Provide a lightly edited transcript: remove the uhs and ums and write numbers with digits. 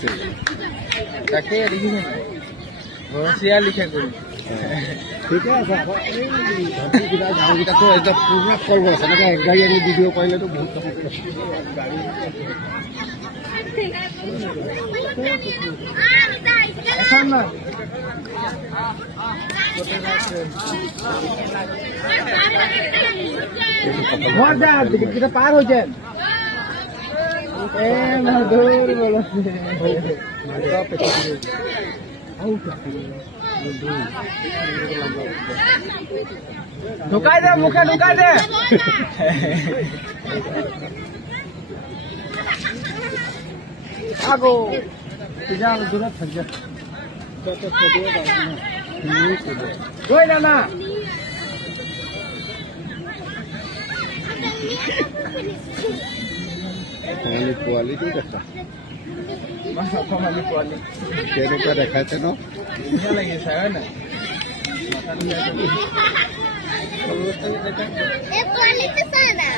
লিখিছে তাকে লিখিছে ঘৰচীয়া লিখে কৰি ঠিকে আছে আকৌ এই কিবা গাঁওকেইটাতো একদম পুৰা ফল গছ এনেকৈ এক গাড়ী আনি দি দিব পাৰিলেতো বহুত পাৰ হৈ যায় ঢুকাই দে মুখে ঢুকাই দে আগো দূৰত থাক যা গৈ না পোৱালিটো দেখা অসমীয়া পোৱালি কেনেকুৱা দেখাইছে ন ধুনীয়া লাগিছে হয় নাই পোৱালিটো চা না